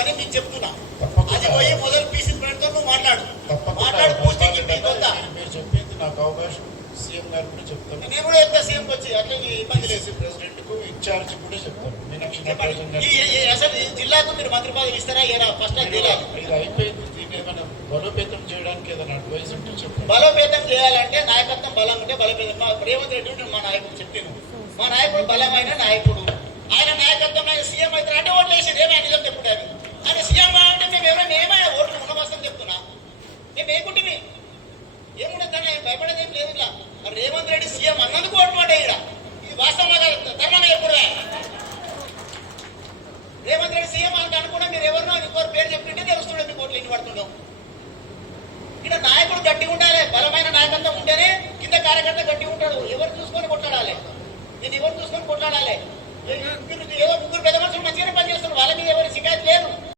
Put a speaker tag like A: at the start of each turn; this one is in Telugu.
A: అని మీకు చెప్తున్నా. అది పోయి మొదలు పీసీ ప్రెసిడెంట్ నువ్వు మాట్లాడు. మాట్లాడు?
B: కదా, మీరు చెప్పింది నాకు అవకాశం. సీఎం గారు కూడా చెప్తాను
A: నేను కూడా చెప్తా సీఎంకి వచ్చి అట్లా ఇబ్బంది లేదు.
B: ప్రెసిడెంట్కు ఇన్ఛార్జ్ కూడా చెప్తాను మీనాక్షి
A: అసలు జిల్లాకు మీరు మంత్రి పదవి ఇస్తారా? ఏరా? ఫస్ట్
B: ఇది అయిపోయింది. దీన్ని ఏమైనా బలోపేతం చేయడానికి ఏదైనా అడ్వైస్ ఉంటే చెప్పండి.
A: బలోపేతం చేయాలంటే నాయకత్వం బలం ఉంటే బలోపేతం. మా రేవంత్ రెడ్డి మా నాయకుడు చెప్పాను. మా నాయకుడు బలమైన నాయకుడు. ఆయన నాయకత్వం ఆయన సీఎం అయితే అంటే ఓట్లు వేసేది ఏమైనా నిజం చెప్పుడు ఆయన సీఎం అంటే మేము ఎవరైనా ఏమైనా ఓట్లు ఉన్నవస్తాం చెప్తున్నా. మేము ఏముంటుంది ఏముండదు తన భయపడేది ఏం లేదు ఇలా మరి రేవంత్ రెడ్డి సీఎం అన్నందుకు ఓట్లు పడ్డాయి ఇక్కడ ఇది వాస్తవంగా కాదు ధర్మంగా ఎప్పుడు రేవంత్ రెడ్డి సీఎం అని అనుకున్నా మీరు ఎవరినో ఇంకోరు పేరు చెప్తుంటే తెలుస్తుండే మీకు ఓట్లు ఎన్ని పడుతుండవు ఇక్కడ నాయకుడు గట్టి ఉండాలి బలమైన నాయకత్వం ఉంటేనే కింద కార్యకర్త గట్టి ఉంటాడు. ఎవరు చూసుకొని కొట్లాడాలి? నేను ఎవరు చూసుకొని కొట్లాడాలి? ¿Qué es yo.